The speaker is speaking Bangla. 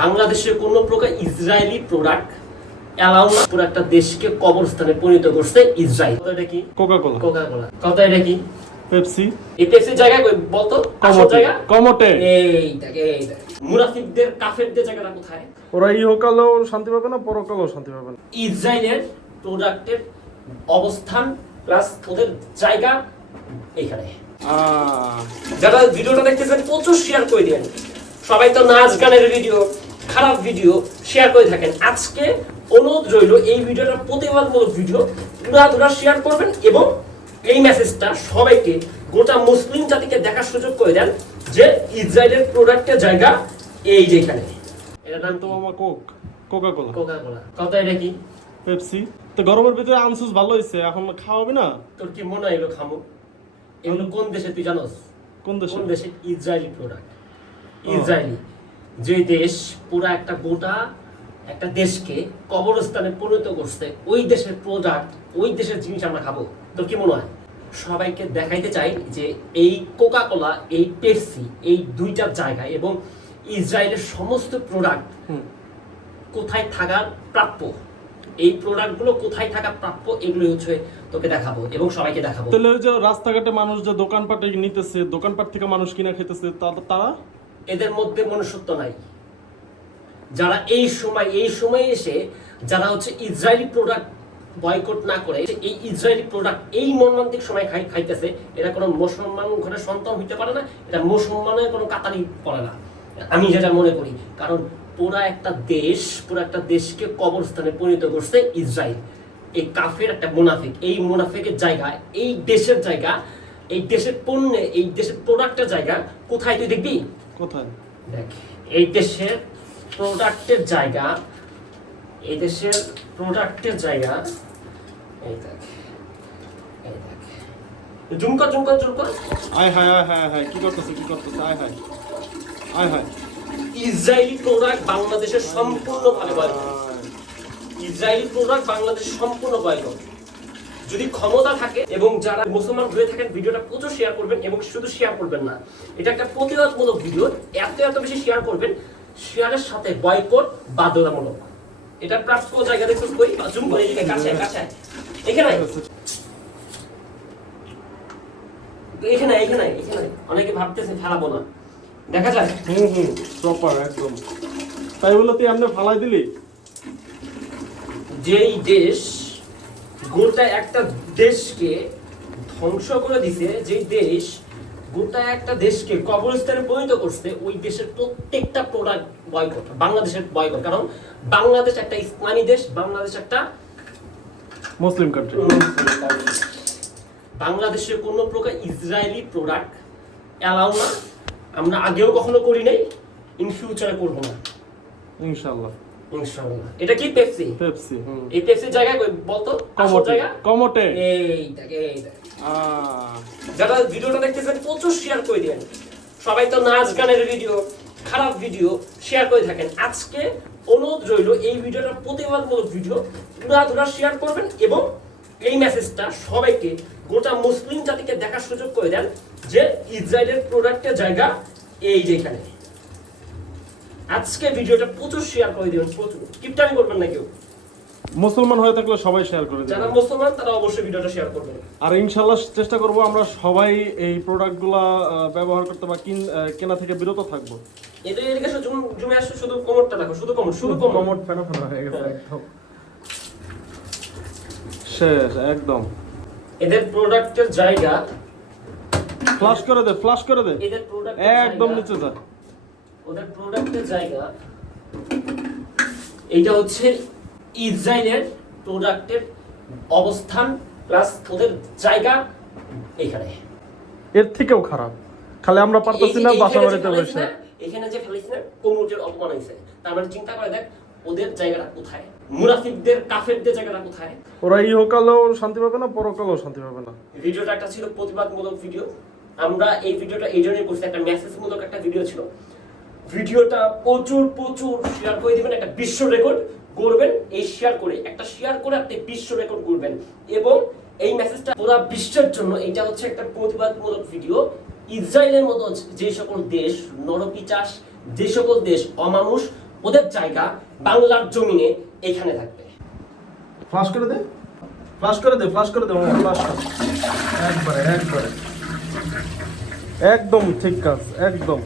বাংলাদেশে কোনো প্রকার ইসরায়েলি প্রোডাক্ট অ্যালাউ না। পুরো একটা দেশকে কবরস্থানে পরিণত করছে ইসরায়েল। এটা কি? কোকা-কোলা। কোকা-কোলা। কথা এটা কি? পেপসি। এই পেপসির জায়গা কই বলতো? আসল জায়গা কমোটে। এইটা। মুনাফিকদের কাফেরদের জায়গাটা কোথায়? ওরা ইহকালেও শান্তি পাবে না, পরকালেও শান্তি পাবে না। ইসরায়েলের প্রোডাক্টের অবস্থান প্লাস ওদের জায়গা এখানে। যারা ভিডিওটা দেখতেছেন প্রচুর শেয়ার করে দেন। সবাই তো নাচ গানের ভিডিও, খারাপ ভিডিও শেয়ার করে থাকেন। আজকে অনুরোধ রইল এই ভিডিওটা প্রতিবাদমূলক ভিডিও পুরা শেয়ার করবেন এবং এই মেসেজটা সবাইকে গোটা মুসলিম জাতিকে দেখার সুযোগ করে দেন যে ইসরায়েলের প্রোডাক্টের জায়গা এই যেখানে। এটার নাম তো মামা কোকা-কোলা। কোকা-কোলা। কথা এটা কি? পেপসি। তো গরমের ভিতরে আনসুস ভালো হইছে, এখন খাওয়াবি না? তোর কি মনে হয় এগুলো খামো? এগুলো কোন দেশে তুই জানোস? কোন দেশে? Israeli product. ইসরায়েলি যে দেশ পুরা একটা গোটা একটা দেশকে কবরস্থানে পরিণত করছে, ওই দেশের প্রোডাক্ট, ওই দেশের জিনিস আমরা খাবো। তোর কি মনে হয়? সবাইকে দেখাইতে চাই যে এই কোকা-কোলা, এই পেপসি, এই দুইটা জায়গা এবং ইসরায়েলের সমস্ত প্রোডাক্ট কোথায় থাকার প্রাপ্য, এই প্রোডাক্টগুলো কোথায় থাকা প্রাপ্য, এগুলো হচ্ছে তোকে দেখাবো এবং সবাইকে দেখাবো। তাহলে ওই যে রাস্তাঘাটে মানুষ যে দোকানপাটে নিতেছে, দোকানপাট থেকে মানুষ কিনা খেতেছে, তারা এদের মধ্যে মনুষ্যত্ব নাই। যারা এই সময় এসে যারা হচ্ছে ইসরায়েলি প্রোডাক্ট বয়কট না করে এই ইসরায়েলি প্রোডাক্ট এই মর্মান্তিক সময় খাইতেছে, এরা কোনো মুসলমান ঘরের সন্তান হইতে পারে না, এটা মুসলমানের কোনো কাতারি পড়ে না, আমি যেটা মনে করি। কারণ পুরা একটা দেশকে কবরস্থানে পরিণত করছে ইসরায়েল। এই কাফের একটা মুনাফিক, এই মুনাফিকের জায়গা, এই দেশের জায়গা, এই দেশের পণ্যে, এই দেশের প্রোডাক্টের জায়গা কোথায় তুই দেখবি? কোথায়? দেখ, এই দেশের প্রোডাক্টের জায়গা, এই দেশের প্রোডাক্টের জায়গা, এই দেখ ঝুমকা আয় হায় কি করতেছে আয় হায় ইসরায়েলি প্রোডাক্ট বাংলাদেশের সম্পূর্ণভাবে বয়কট। ইসরায়েলি প্রোডাক্ট বাংলাদেশের সম্পূর্ণ বয়কট। যদি ক্ষমতা থাকে এবং যারা মুসলমান হয়ে থাকেন ভিডিওটা প্রচুর শেয়ার করবেন এবং শুধু শেয়ার করবেন না, এটা একটা প্রতিবাদমূলক ভিডিও, এত বেশি শেয়ার করবেন, শেয়ারের সাথে বয়কট বাধ্যতামূলক। এটা প্রাপ্য জায়গা দেখো কই জুম করে দিকে কাছে এখানে অনেকে ভাবতেছে ফেলাবো না, দেখা যায় প্রপার একদম। তাই বলে তুই আমনে ফালাই দিলি? যেই দেশ গোটা একটা দেশকে ধ্বংস করে দিছে, যেই দেশ গোটা একটা দেশকে কবরস্থানে পরিণত করছে, ওই দেশের প্রত্যেকটা প্রোডাক্ট বয়কট। বাংলাদেশের বয়কট, কারণ বাংলাদেশ একটা ইসলামী দেশ, বাংলাদেশ একটা মুসলিম কান্ট্রি। বাংলাদেশে কোনো প্রকার ইসরায়েলি প্রোডাক্ট অ্যালাউ না। আমরা আগেও কখনো করি নাই, ইন ফিউচারে করব না ইনশাআল্লাহ। এটা কি? পেপসি। এই পেপসির জায়গা কই বলতো? আসল জায়গা কমোটে। এইটা। যারা ভিডিওটা দেখতেছেন প্রচুর শেয়ার করে দেন। সবাই তো নাচ গানের ভিডিও, খারাপ ভিডিও শেয়ার করে থাকেন। আজকে অনুরোধ রইল এই ভিডিওটা প্রতিবাদমূলক ভিডিও পুরা শেয়ার করবেন এবং এই মেসেজটা সবাইকে গোটা মুসলিম জাতিকে দেখার সুযোগ করে দেন যে ইসরায়েলের প্রোডাক্টের জায়গা এই যেখানে। আজকে ভিডিওটা প্রচুর শেয়ার করে দিবেন, প্রচুর কিপটামি করবেন না কেউ। মুসলমান হয়ে থাকলে সবাই শেয়ার করে দিবেন। যারা মুসলমান তারা অবশ্যই ভিডিওটা শেয়ার করবেন। আর ইনশাআল্লাহ চেষ্টা করব আমরা সবাই এই প্রোডাক্টগুলো ব্যবহার করতে বা কেনা থেকে বিরত থাকব। এদিকে জুমে আসো, শুধু কমেন্টটা দেখো, শুধু কমেন্ট ফেনা হয়ে গেছে একদম শেষ একদম। এদের প্রোডাক্টের জায়গা ফ্লাশ করে দে এদের প্রোডাক্ট একদম নিচে যা। ওদের প্রোডাক্টের জায়গা এইটা হচ্ছে ইসরায়েলের প্রোডাক্টের অবস্থান প্লাস ওদের জায়গা এখানে। এর থেকেও খারাপ, খালি আমরা পারতেছি না বাসা বাড়িতে বসে। এখানে যে ফেলিস না, কোমরের অপমান হইছে। তার মানে চিন্তা করে দেখ ওদের জায়গাটা কোথায়, মুনাফিকদের কাফেরদের জায়গাটা কোথায়। ওরা ইহকালেও শান্তি পাবে না, পরকালেও শান্তি পাবে না। ভিডিওটা একটা ছিল প্রতিবাদমূলক ভিডিও। আমরা এই ভিডিওটা এই জন্যই করছি, একটা মেসেজমূলক একটা ভিডিও ছিল। ভিডিওটা প্রচুর শেয়ার করে দিবেন, একটা বিশ্ব রেকর্ড করবেন। এই শেয়ার করে আপনি বিশ্ব রেকর্ড করবেন এবং এই মেসেজটা পুরো বিশ্বের জন্য। এটা হচ্ছে একটা প্রতিবাদমূলক ভিডিও। ইসরায়েলের মতো যে সকল দেশ নরপিচাস, যে সকল দেশ অমানুষ, ওদের জায়গা বাংলার জমিনে এখানে থাকবে। ফ্লাশ করে দে, ফ্লাশ করে দে, ফ্লাশ করে দে, ফ্লাশ কর। একবারে একদম ঠিক কাজ, একদম।